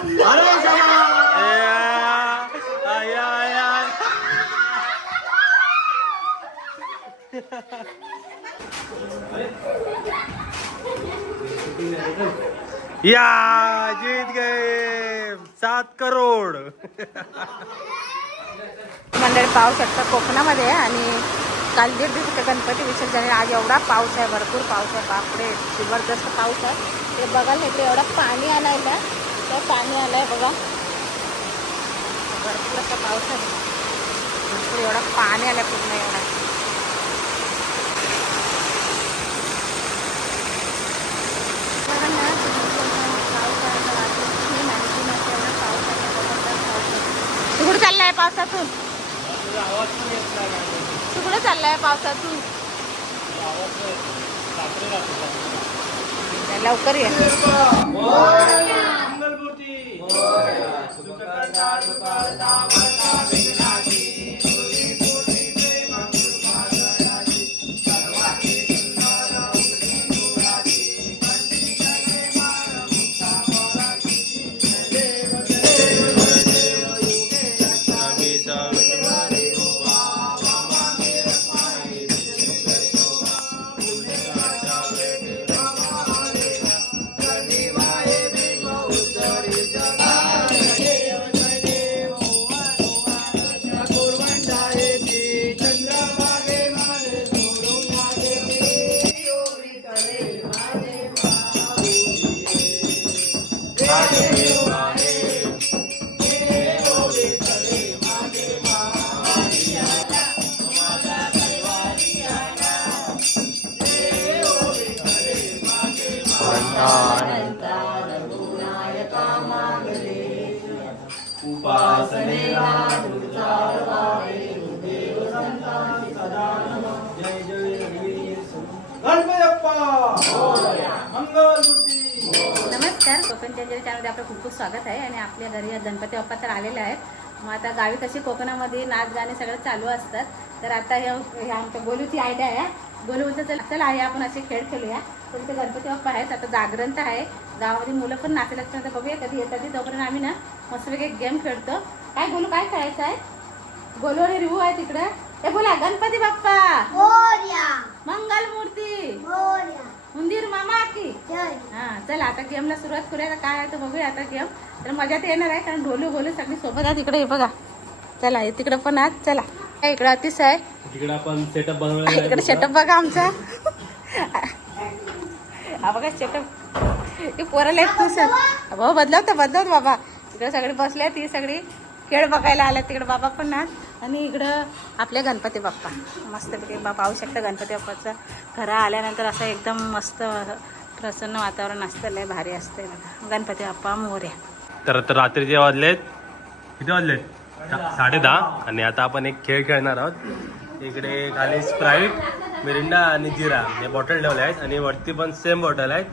अरे या जीत गए. सात करोड. मंडळी पाऊस असतं कोकणामध्ये आहे आणि काल दीड दिवस गणपती विसर्जन आज एवढा पाऊस आहे भरपूर पाऊस आहे. बापरे जबरदस्त पाऊस आहे. ते बघाल इकडे एवढा पाणी आणायला. तर पाणी आलाय बघा. भरपूर असा पाऊस आहे. भरपूर एवढा पाणी आलाय पूर्ण एवढा. बघा ना, पाऊस आहे. आता रात्री तीन आणि तीन वाजता एवढा पाऊस आहे, नमस्कार कोकण चॅनल चॅनलमध्ये आपलं खूप खूप स्वागत आहे आणि आपल्या घरी गणपती बाप्पा तर आलेले आहेत. मग आता गावी कशी कोकणामध्ये नाच गाणे सगळं चालू असतात तर आता हे हे आमच्या बोलूची आयडिया आहे. बोलू बोलतो चल चल आहे आपण असे खेळ खेळूया. तर इथे गणपती बाप्पा आहेत. आता जागरण तर आहे. गावामध्ये मुलं पण नाचायला लागतात. तर बघूया कधी येतात ते. तोपर्यंत आम्ही ना मस्तपैकी एक गेम खेळतो. काय बोलू? काय खेळायचं आहे? गोलू आणि रिवू आहे तिकडे. ते बोला. गणपती बाप्पा. मंगल मूर्ती उंदीर मामा की? हा चला. आता गेमला सुरुवात करूया. काय आहे तर बघूया आता गेम तर मजा तर येणार आहे. कारण ढोलू गोलू सगळी सोबत आहे तिकडे हे बघा. चला हे तिकडे पण आहात. चला. हे इकडे अतिश आहे. तिकडे आपण सेटअप बनवलेला इकडे सेटअप बघा आमचा. हा बघा सेटअप ती पोराला एक खुश आहे भाऊ बदलवतो हो, बदलवतो बाबा. इकडे सगळे बसले ती सगळी खेळ बघायला आल्या तिकडे बाबा पण ना. आणि इकडं आपले गणपती बाप्पा. मस्तपैकी बा पाहू शकता गणपती बाप्पाचं. घरा आल्यानंतर असं एकदम मस्त प्रसन्न वातावरण असतं लय भारी असतं गणपती बाप्पा मोर्या. तर आता रात्रीचे वाजलेत किती वाजलेत साडे दहा. आणि आता आपण एक खेळ खेळणार आहोत. इकडे खाली स्प्राईट मिरिंडा आणि जिरा हे बॉटल ठेवले आहेत आणि वरती पण सेम बॉटल आहेत.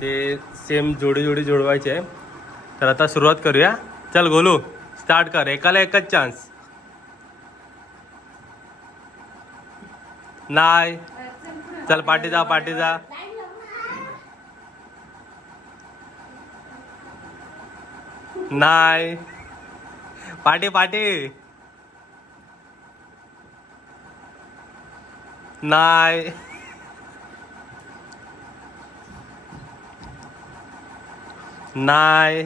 ते सेम जोडी जोडी जोडवायचे आहे. तर आता सुरुवात करूया. चल गोलू स्टार्ट कर. एकाला एकच चान्स नाही. चल पाठी जा पाठी जा. नाही. पाठी पाठी. नाही. नाही.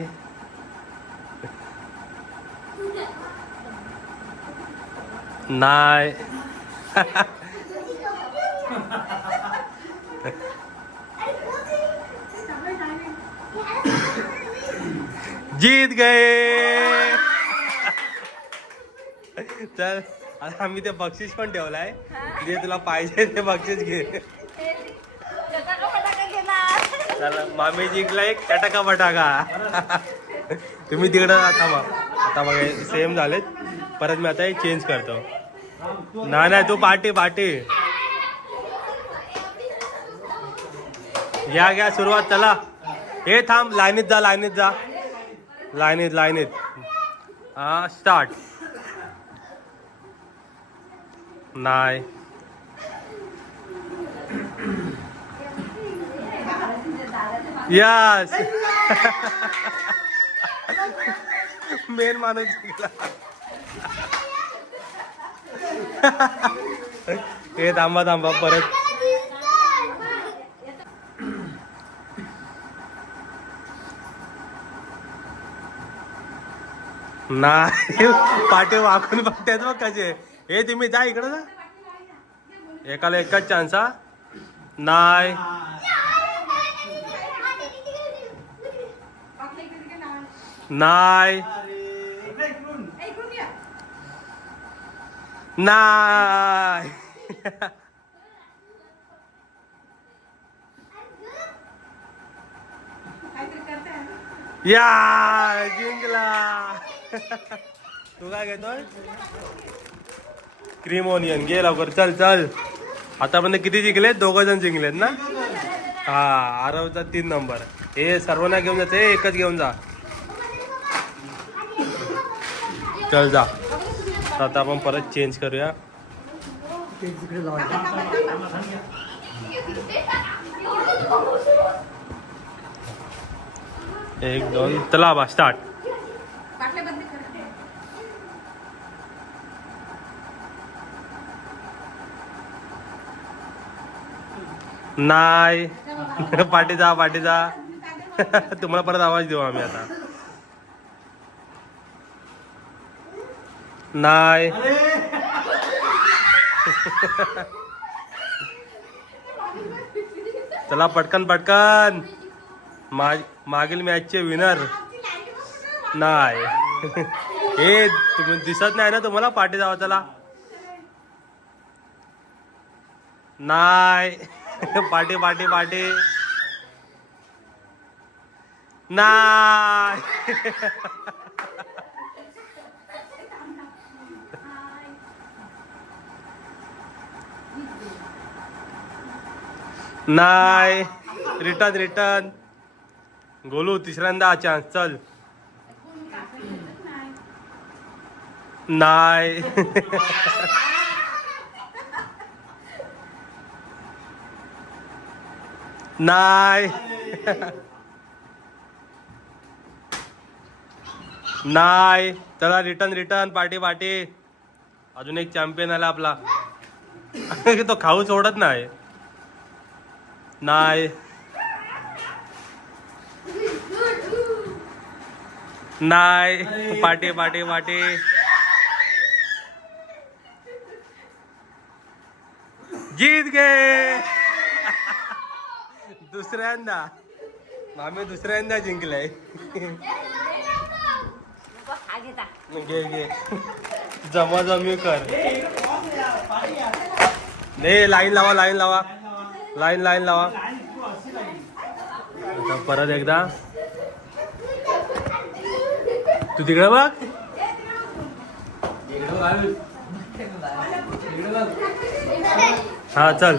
नाही. जीत गए. चल आता आम्ही ते बक्षीस पण ठेवलाय. जे तुला पाहिजे ते बक्षीस घे. चला मामी जिंकला एक चटका बटाका. तुम्ही तिकडं थांबा. आता बघा सेम झालेत. परत मी आता हे चेंज करतो. नाही नाही तू पाठी पाठी घ्या घ्या सुरुवात चला. हे थांब लाईनीत जा लाईनीत जा. लाईनीत लाईनीत. हा स्टार्ट नाही. यस मेन माणूस जिंकला हे थांबा थांबा परत. नाही पाटे वाकून बघतायत बघ कसे. हे तुम्ही जा इकडं जा. एकाला एकच चान्स हा. नाही. नाही नाही या जिंकला. तू काय घेतोय? क्रीम ओनियन घे लवकर. चल चल. आतापर्यंत किती जिंकलेत? दोघ जण जिंकलेत ना? हा आरवचा तीन नंबर हे सर्वांना घेऊन जाते एकच घेऊन जा. चल जा. तर आता आपण परत चेंज करूया. एक दोन चला बा स्टार्ट नाही. पाठी जा पाठी जा. तुम्हाला परत आवाज देऊ आम्ही आता. नाही. चला पटकन पटकन. मा- मागील मॅचचे विनर नाही. हे तुम्ही दिसत नाही ना तुम्हाला पाठी जावा चला नाही. पाठी पाठी पाठी. नाही. नाही. Return return. गोलू तिसऱ्यांदा चान्स चल. नाही. नाही. नाही. चला रिटर्न रिटर्न पार्टी पार्टी अजून एक चॅम्पियन आला आपला. तो खाऊ सोडत नाही. नाही नाही पाटे पाटे पाटे जीत गे. दुसऱ्यांदा. आम्ही दुसऱ्यांदा जिंकलाय. घे घे. जमा जमी कर. नाही लाईन लावा लाईन लावा. लाईन लाईन लावा. आता परत एकदा. तू तिकडे बघ. हा चल.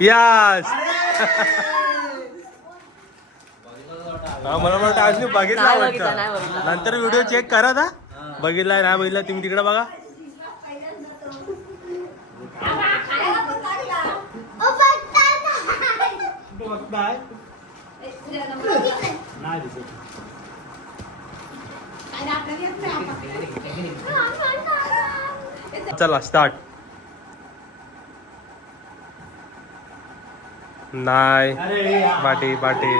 यास. हा मला वाटतं आज मी बघितला वाटतं. नंतर व्हिडिओ चेक करा ना बघितलाय नाही बघितला तुम्ही तिकडे बघा. चला स्टार्ट नाही. पाटी पाटी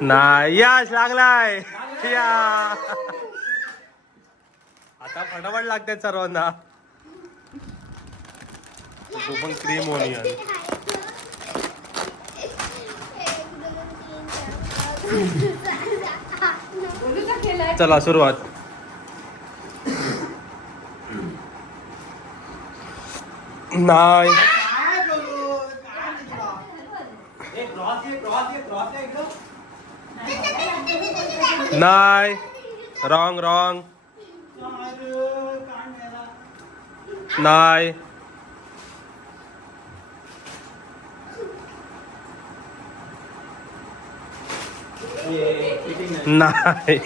नाही यश लागलाय. या. आता फटाफट लागते सर्वांना. तू पण क्रीम ओनियन चला सुरुवात. नाही. नाही रॉंग रॉंग नाही नाही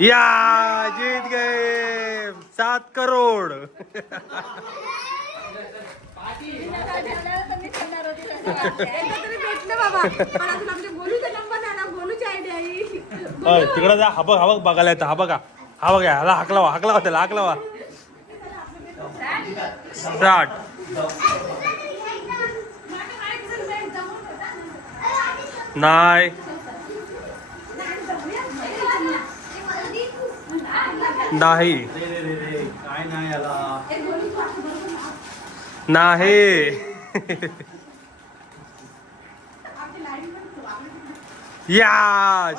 या जीत गए सात करोड. तिकडं जा. हा बघ हा बघ बघायला येतं. हा बघा हा. बघा ह्याला हाक लावा हाक लावा त्याला. हाक लावा स्टार्ट. नाही. नाही. नाही. याला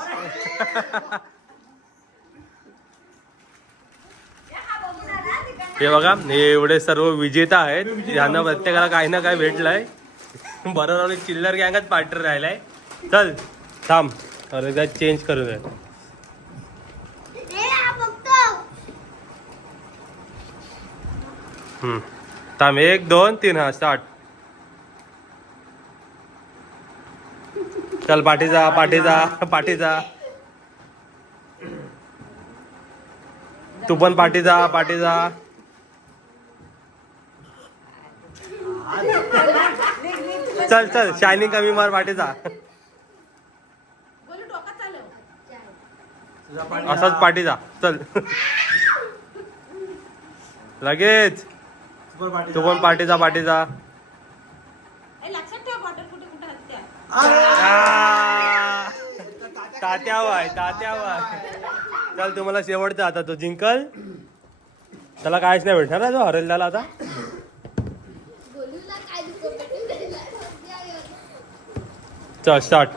हे बघा हे एवढे सर्व विजेता आहेत. यांना प्रत्येकाला काही ना काही भेटलंय. बरोबर चिल्लर गँगच पार्टनर राहिलाय. चल थांब. अरे एकदा चेंज करू दे. हम्म. थांब एक दोन तीन हा स्टार्ट चल पाठी जा पाठी जा पाठी जा. तू पण पाठी जा पाठी जा. चल चल शायनिंग कमी मार पाठी जा. असाच पाठी जा चल. लगेच. तू पण पाठीचा पाठी जा. तात्यावाय तात्यावाय चल तुम्हाला शेवटचा आता तो जिंकल. त्याला काहीच नाही भेटणार ना जो हरेल त्याला आता? चल स्टार्ट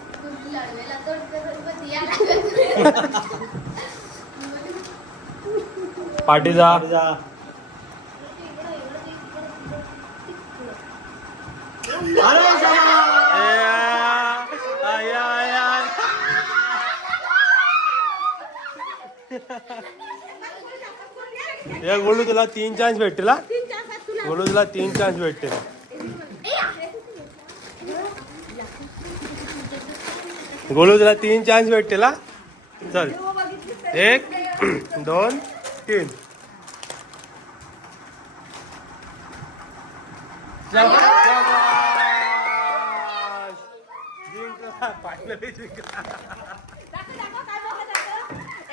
तो पार्टीचा अरे या गोलू तुला तीन चान्स भेटतील गोलू तुला तीन चान्स भेटतील. गोलू तुला तीन चान्स भेटतील चल. एक दोन तीन. जिंकला फायनली जिंकला.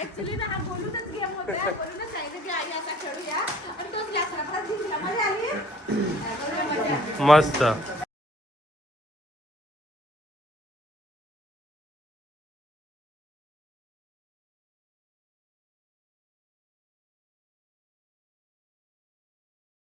ऍक्च्युली ना हा गोलूचाच गेम होता. गोलूने सांगितलं की आई आता खेळूया. आणि तोच last ला परत जिंकला. मजा आली? मजा आली. मस्त